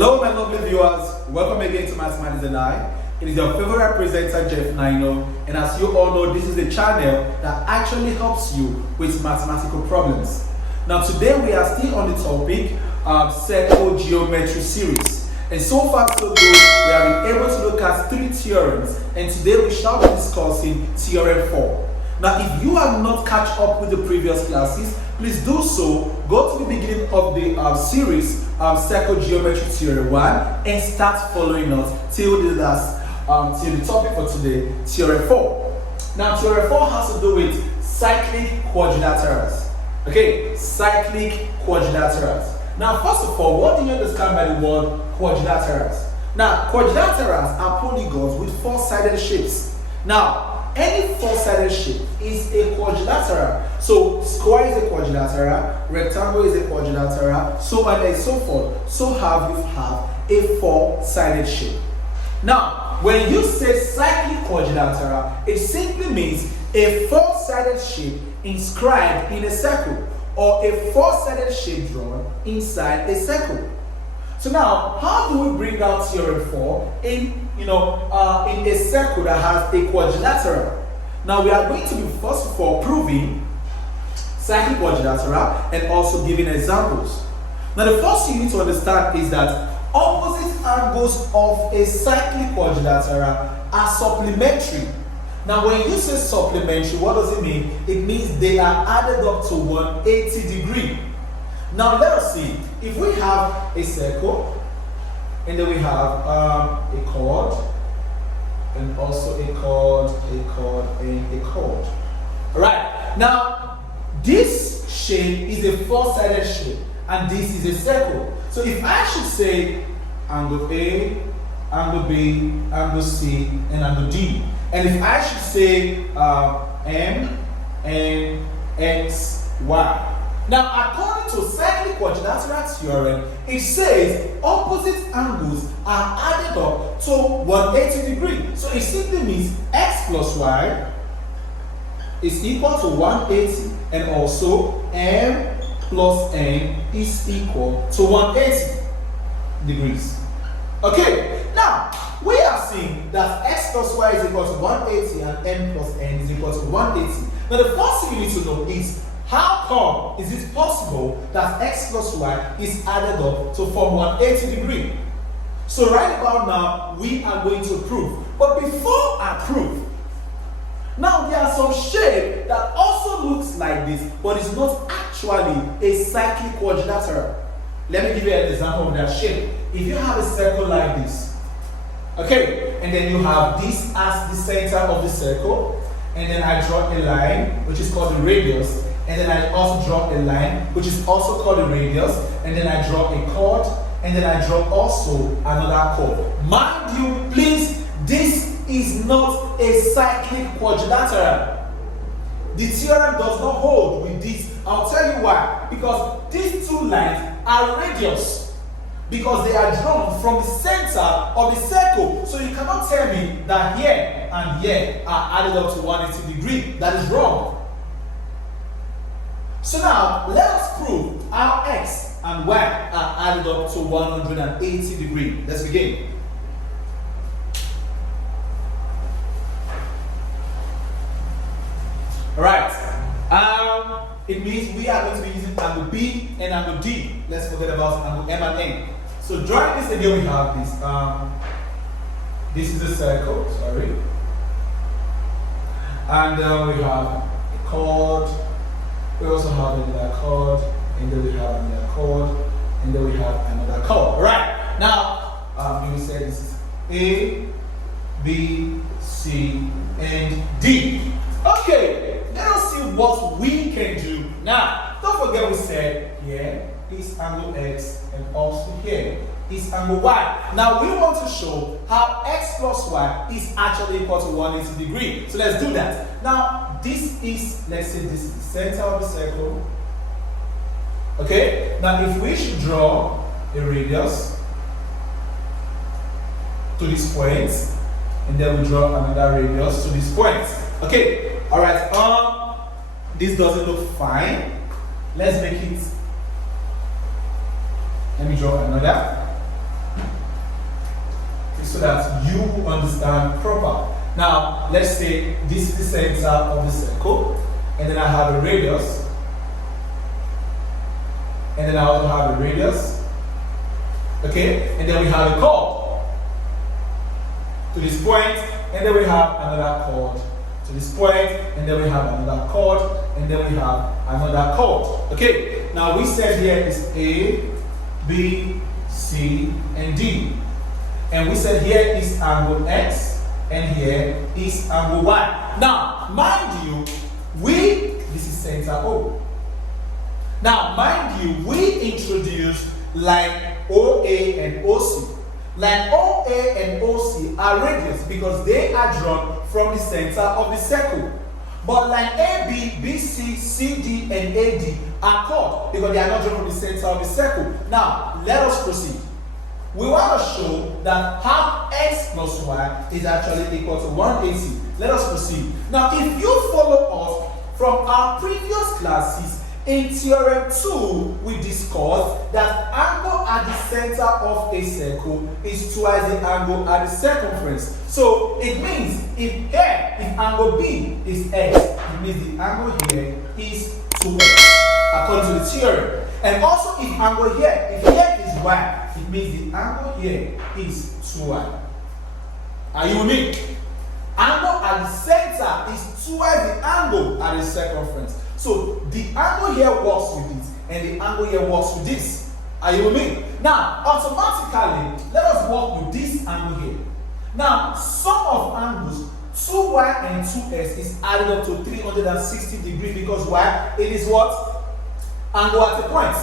Hello my lovely viewers, welcome again to Mathematics and I. It is your favorite presenter Jeff Nino, and as you all know, this is a channel that actually helps you with mathematical problems. Now today we are still on the topic of circle geometry series, and so far so good. We have been able to look at 3 theorems, and today we shall be discussing theorem 4. Now if you have not catch up with the previous classes, please do so. Go to the beginning of the series, Circle Geometry Theorem 1, and start following us till the last, till the topic for today, Theorem 4. Now Theorem 4 has to do with cyclic quadrilaterals. Okay, cyclic quadrilaterals. Now first of all, what do you understand by the word quadrilaterals? Now quadrilaterals are polygons with 4-sided shapes. Now any 4-sided shape is a quadrilateral. So square is a quadrilateral, rectangle is a quadrilateral, so on and so forth. So have a 4-sided shape. Now, when you say cyclic quadrilateral, it simply means a 4-sided shape inscribed in a circle, or a 4-sided shape drawn inside a circle. So now, how do we bring out theorem 4 in a circle that has a quadrilateral? Now we are going to be first of all proving cyclic quadrilateral and also giving examples. Now the first thing you need to understand is that opposite angles of a cyclic quadrilateral are supplementary. Now when you say supplementary, what does it mean? It means they are added up to 180 degrees. Now let us see. If we have a circle, and then we have a chord, and also a chord, and a chord. Alright, now this shape is a 4-sided shape, and this is a circle. So if I should say angle A, angle B, angle C, and angle D, and if I should say M, N, X, Y. Now, according to cyclic quadrilateral theorem, it says opposite angles are added up to 180 degrees. So it simply means x plus y is equal to 180, and also m plus n is equal to 180 degrees. Okay, now we have seen that x plus y is equal to 180 and m plus n is equal to 180. Now the first thing you need to know is, how come is it possible that x plus y is added up to form 180 degrees? So right about now, we are going to prove. But before I prove, now there are some shape that also looks like this, but it's not actually a cyclic quadrilateral. Let me give you an example of that shape. If you have a circle like this, okay, and then you have this as the center of the circle, and then I draw a line, which is called the radius, and then I also draw a line, which is also called a radius, and then I draw a chord, and then I draw also another chord. Mind you, please, this is not a cyclic quadrilateral. The theorem does not hold with this. I'll tell you why. Because these 2 lines are radius, because they are drawn from the center of the circle. So you cannot tell me that here and here are added up to 180 degrees. That is wrong. So now, let us prove how x and y are added up to 180 degrees. Let's begin. Alright, it means we are going to be using angle B and angle D. Let's forget about angle M and N. So drawing this again, we have this. This is a circle, sorry. And we have a chord. We also have another chord, and then we have another chord, and then we have another chord. Alright, now we will say this is A, B, C, and D. Okay, let us see what we can do. Now, don't forget we said here is angle X, and also here is angle Y. Now we want to show how x plus y is actually equal to 180 degrees. So let's do that. Now this is, let's say this is the center of the circle. Okay, now if we should draw a radius to this point, and then we draw another radius to this point. Okay, alright, this doesn't look fine. Let's make it, let me draw another. so that you understand proper. Now, let's say this is the center of the circle, and then I have a radius, and then I also have a radius, okay, and then we have a chord to this point, and then we have another chord to this point, and then we have another chord, and then we have another chord. Okay, now we said here is A, B, C, and D. And we said here is angle X, and here is angle Y. Now, mind you, this is center O. Now, mind you, we introduced like OA and OC. Like OA and OC are radius because they are drawn from the center of the circle. But like AB, BC, CD, and AD are chord because they are not drawn from the center of the circle. Now, let us proceed. We want to show that half x plus y is actually equal to 180. Let us proceed. Now, if you follow us from our previous classes, in Theorem 2, we discussed that angle at the center of a circle is twice the angle at the circumference. So it means if angle B is x, it means the angle here is 2x, according to the theorem. And also if angle here, is y, it means the angle here is 2y. Are you with me? Angle at the center is twice the angle at the circumference. So the angle here works with it, and the angle here works with this. Are you with me? Now, automatically, let us work with this angle here. Now, sum of angles 2y and 2x is added up to 360 degrees because why? It is what? Angle at a point.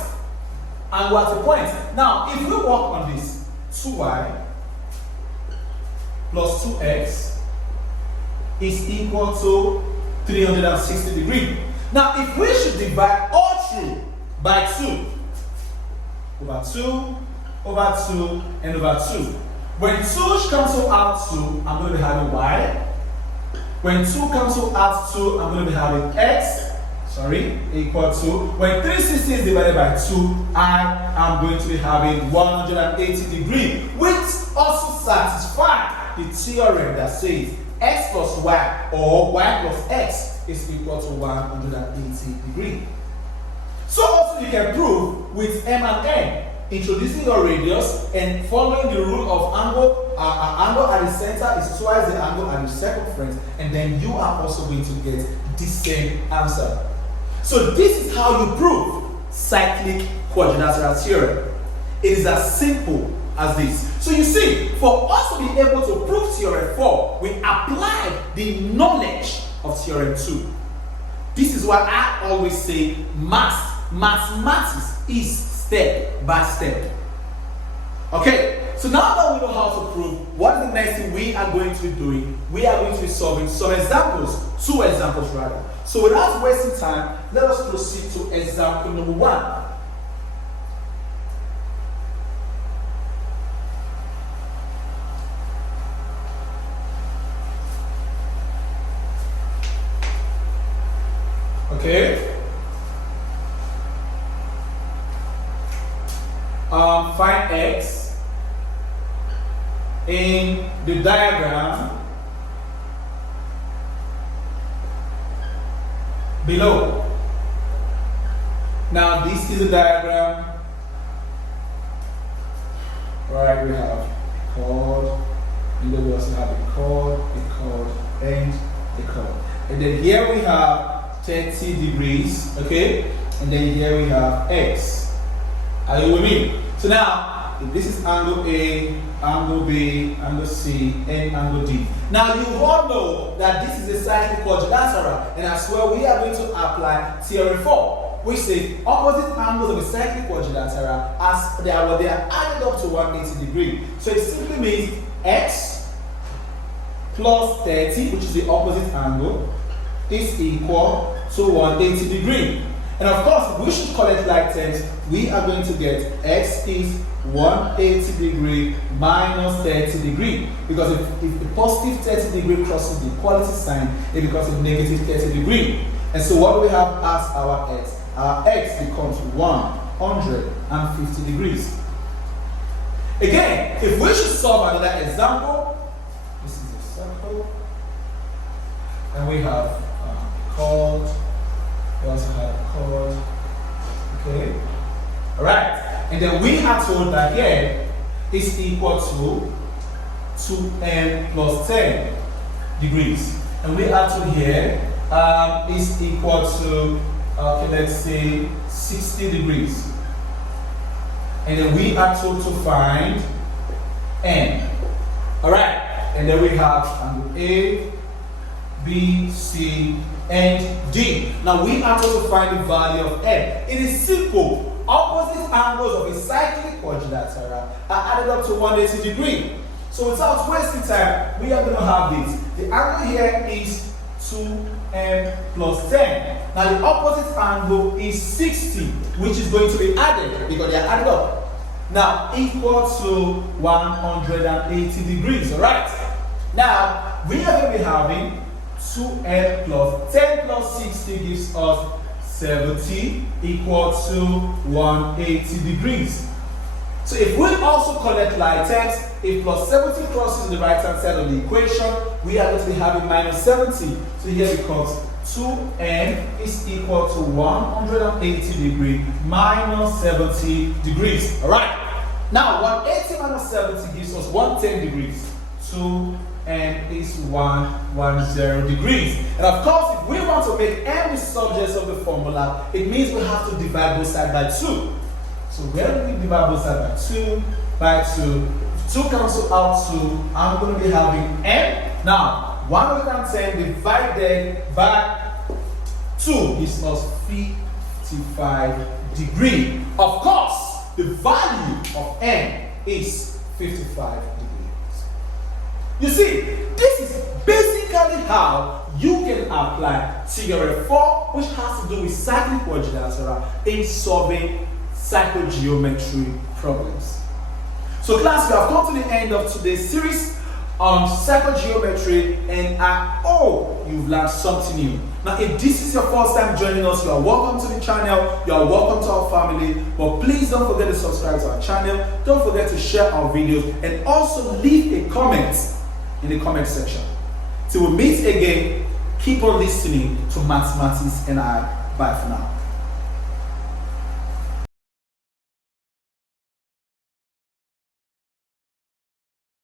Angle at a point. Now, if we work on this, 2y plus 2x is equal to 360 degrees. Now, if we should divide all through by 2, over 2, over 2, and over 2. When 2 cancel out 2, I'm going to be having y. When 2 cancel out 2, I'm going to be having x, equal to. When 360 is divided by 2, I am going to be having 180 degrees, which also satisfies the theorem that says x plus y or y plus x is equal to 180 degrees. So also you can prove with m and n, introducing your radius and following the rule of angle at the center is twice the angle at the circumference, and then you are also going to get the same answer. So this is how you prove cyclic quadrilateral theorem. It is as simple as this. So you see, for us to be able to prove theorem 4, we apply the knowledge of theorem 2. This is why I always say mathematics is step by step. Okay, so now that we know how to prove, what is the next thing we are going to be doing? We are going to be solving some examples, 2 examples rather. So without wasting time, let us proceed to example number 1. Okay. Find x in the diagram below. Now this is a diagram. Alright, we have a chord, and then we also have a chord, and a chord. And then here we have 30 degrees, okay? And then here we have x. Are you with me? So now, if this is angle A, angle B, angle C, and angle D. Now you all know that this is a cyclic quadrilateral, and as well we are going to apply theorem 4, which says opposite angles of a cyclic quadrilateral as they are added up to 180 degrees. So it simply means x plus 30, which is the opposite angle, is equal to 180 degrees. And of course, if we should collect like terms, we are going to get x is 180 degree minus 30 degree. Because if the positive 30 degree crosses the equality sign, it becomes a negative 30 degree. And so what do we have as our x? Our x becomes 150 degrees. Again, if we should solve another example, this is a circle, and we have chord, we also have chord, okay? Alright, and then we are told that here is equal to 2n plus 10 degrees. And we are told here is equal to, okay, let's say 60 degrees. And then we are told to find n. Alright, and then we have angle A, B, C, and D. Now we are told to find the value of n. It is simple. Opposite angles of a cyclic quadrilateral are added up to 180 degrees. So without wasting time, we are going to have this. The angle here is 2m plus 10. Now the opposite angle is 60, which is going to be added because they are added up. Now equal to 180 degrees, alright? Now we are going to be having 2m plus 10 plus 60 gives us 70 equal to 180 degrees. So if we also collect like terms, if plus 70 crosses the right hand side of the equation, we are going to be having minus 70. So here becomes 2n is equal to 180 degrees minus 70 degrees. Alright. Now 180 minus 70 gives us 110 degrees. 2n is 110 degrees. And of course, if we want to make n the subjects of the formula, it means we have to divide both sides by 2. So where do we divide both sides by 2? 2 cancel out 2. I'm going to be having n. Now 110 divided by 2 gives us 55 degrees. Of course, the value of n is 55 degrees. You see, this is basically how you can apply theorem 4, which has to do with cyclic quadrilateral, in solving psychogeometry problems. So class, we have come to the end of today's series on psychogeometry, and I hope you've learned something new. Now, if this is your first time joining us, you are welcome to the channel, you are welcome to our family, but please don't forget to subscribe to our channel, don't forget to share our videos, and also leave a comment in the comment section. Till we meet again, keep on listening to Mathematics and I. Bye for now.